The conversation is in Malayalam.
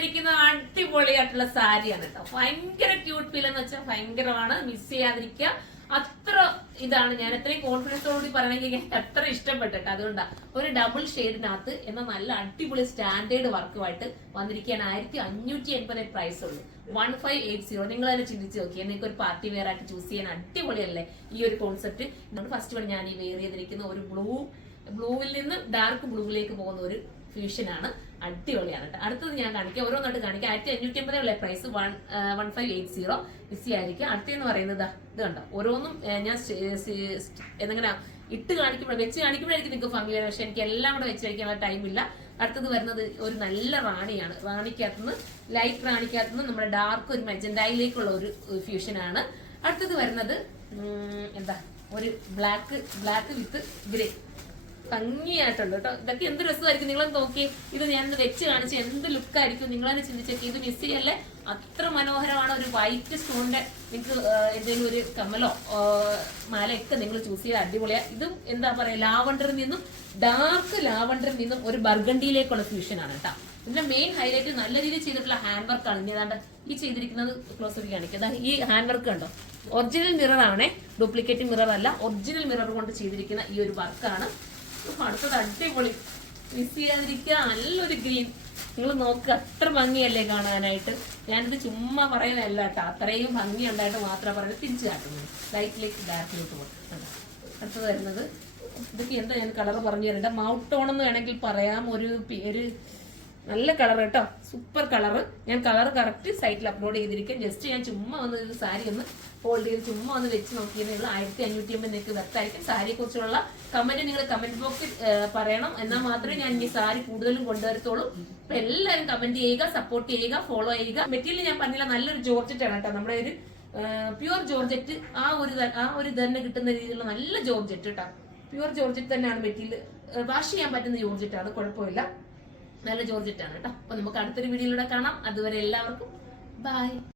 വന്നിരിക്കുന്ന അടിപൊളിയായിട്ടുള്ള സാരിയാണ് കേട്ടോ. ഭയങ്കര ക്യൂട്ട് ഫീൽ എന്ന് വെച്ചാൽ ഭയങ്കരമാണ്, മിസ് ചെയ്യാതിരിക്കുക. അത്ര ഇതാണ്, ഞാൻ എത്രയും കോൺഫിഡൻസോടുകൂടി പറയണമെങ്കിൽ അത്ര ഇഷ്ടപ്പെട്ടിട്ട്. അതുകൊണ്ടാണ് ഒരു ഡബിൾ ഷെയ്ഡിനകത്ത് എന്നാൽ നല്ല അടിപൊളി സ്റ്റാൻഡേർഡ് വർക്കുമായിട്ട് വന്നിരിക്കാൻ 1580 പ്രൈസ് ഉള്ളൂ. 1580. നിങ്ങൾ തന്നെ ചിന്തിച്ച് നോക്കിയാൽ നിങ്ങൾക്ക് ഒരു പാർട്ടി വെയർ ആയിട്ട് ചൂസ് ചെയ്യാൻ അടിപൊളിയല്ലേ ഈ ഒരു കോൺസെപ്റ്റ്. ഫസ്റ്റ് വൺ ഞാൻ ഈ വെയർ ചെയ്തിരിക്കുന്ന ഒരു ബ്ലൂവിൽ നിന്ന് ഡാർക്ക് ബ്ലൂവിലേക്ക് പോകുന്ന ഒരു ഫ്യൂഷനാണ്. അടിപൊളിയാണ് കേട്ടോ. അടുത്തത് ഞാൻ കാണിക്കാം, ഓരോന്നായിട്ട് കാണിക്കാം. 1550 ഉള്ള പ്രൈസ് 1580 ഈസി ആയിരിക്കും. അടുത്തെന്ന് പറയുന്നത് ഇത് കണ്ടോ, ഓരോന്നും ഞാൻ എന്തെങ്ങനെ ഇട്ട് കാണിക്കുമ്പോൾ വെച്ച് കാണിക്കുമ്പോഴായിരിക്കും നിങ്ങൾക്ക് ഭംഗി വരാം. പക്ഷെ എനിക്ക് എല്ലാം കൂടെ വെച്ച് കഴിക്കാനുള്ള ടൈമില്ല. അടുത്തത് വരുന്നത് ഒരു നല്ല റാണിയാണ്. റാണിക്കകത്തുനിന്ന് ലൈറ്റ് റാണിക്കകത്തുനിന്ന് നമ്മുടെ ഡാർക്ക് ഒരു മെജന്റയിലേക്കുള്ള ഒരു ഫ്യൂഷനാണ്. അടുത്തത് വരുന്നത് എന്താ ഒരു ബ്ലാക്ക് വിത്ത് ഗ്രേ ഭംഗിയായിട്ടുണ്ട് കേട്ടോ. ഇതൊക്കെ എന്ത് രസമായിരിക്കും, നിങ്ങളൊന്ന് നോക്കി. ഇത് ഞാൻ വെച്ച് കാണിച്ച് എന്ത് ലുക്കായിരിക്കും നിങ്ങളെന്നെ ചിന്തിച്ചേക്ക്. ഇത് മിസ് ചെയ്യല്ലേ, അത്ര മനോഹരമാണ്. ഒരു വൈറ്റ് സ്റ്റോണിന്റെ നിങ്ങൾക്ക് എന്തെങ്കിലും ഒരു കമ്മലോ മാലയൊക്കെ നിങ്ങൾ ചൂസ് ചെയ്ത് അടിപൊളിയാ. ഇതും എന്താ പറയാ, ലാവണ്ടറിൽ നിന്നും ഡാർക്ക് ലാവണ്ടറിൽ നിന്നും ഒരു ബർഗണ്ടിയിലേക്കുള്ള ഫ്യൂഷനാണ് കേട്ടോ. ഇതിന്റെ മെയിൻ ഹൈലൈറ്റ് നല്ല രീതിയിൽ ചെയ്തിട്ടുള്ള ഹാൻഡ് വർക്കാണ്. ഇനി ഏതാണ്ട് ഈ ചെയ്തിരിക്കുന്നത് ക്ലോസ് കാണിക്കുക. ഈ ഹാൻഡ് വർക്ക് കണ്ടോ, ഒറിജിനൽ മിറർ ആണേ, ഡ്യൂപ്ലിക്കേറ്റ് മിറർ അല്ല, ഒറിജിനൽ മിറർ കൊണ്ട് ചെയ്തിരിക്കുന്ന ഈ ഒരു വർക്കാണ്. അടുത്തത് അടിപൊളി, മിസ് ചെയ്യാതിരിക്കുക. നല്ലൊരു ഗ്രീൻ, നിങ്ങൾ നോക്കുക, അത്ര ഭംഗിയല്ലേ കാണാനായിട്ട്. ഞാനിത് ചുമ്മാ പറയുന്നതല്ല കേട്ടോ, അത്രയും ഭംഗി ഉണ്ടായിട്ട് മാത്രമേ പറയുന്നത്. തിരിച്ചു കാട്ടുന്നത് ലൈറ്റിലേക്ക് ഡാർക്കിലേക്ക് പോകും. അടുത്തത് വരുന്നത് ഇതൊക്കെ എന്താ ഞാൻ കളർ പറഞ്ഞു തരണ്ട, മൗട്ട് ടോൺ എന്ന് വേണമെങ്കിൽ പറയാം. ഒരു പേര് നല്ല കളർ കേട്ടോ, സൂപ്പർ കളർ. ഞാൻ കളർ കറക്റ്റ് സൈറ്റിൽ അപ്ലോഡ് ചെയ്തിരിക്കും. ജസ്റ്റ് ഞാൻ ചുമ്മാ ഒന്ന് ഒരു സാരി ഒന്ന് ഫോൾഡ് ചെയ്ത് ചുമ്മാ ഒന്ന് വെച്ച് നോക്കിയെന്നേ ഉള്ളൂ. 1550 നിങ്ങൾക്ക് വെർത്തായിരിക്കും. സാരിയെ കുറിച്ചുള്ള കമന്റ് നിങ്ങൾ കമന്റ് ബോക്സിൽ പറയണം, എന്നാൽ മാത്രമേ ഞാൻ ഈ സാരി കൂടുതലും കൊണ്ടുവരത്തുള്ളൂ. അപ്പൊ എല്ലാവരും കമന്റ് ചെയ്യുക, സപ്പോർട്ട് ചെയ്യുക, ഫോളോ ചെയ്യുക. മെറ്റീരിയൽ ഞാൻ പറഞ്ഞില്ല, നല്ലൊരു ജോർജറ്റ് ആണ് കേട്ടോ. നമ്മുടെ ഒരു പ്യുവർ ജോർജറ്റ്, ആ ഒരു തന്നെ കിട്ടുന്ന രീതിയിലുള്ള നല്ല ജോർജറ്റ് കേട്ടോ. പ്യുവർ ജോർജറ്റ് തന്നെയാണ് മെറ്റീരിയൽ, വാഷ് ചെയ്യാൻ പറ്റുന്ന ജോർജറ്റ് ആണ്, കുഴപ്പമില്ല, നല്ല ജോർജറ്റ് ആണ് കേട്ടോ. അപ്പൊ നമുക്ക് അടുത്തൊരു വീഡിയോയിലൂടെ കാണാം. അതുവരെ എല്ലാവർക്കും ബൈ.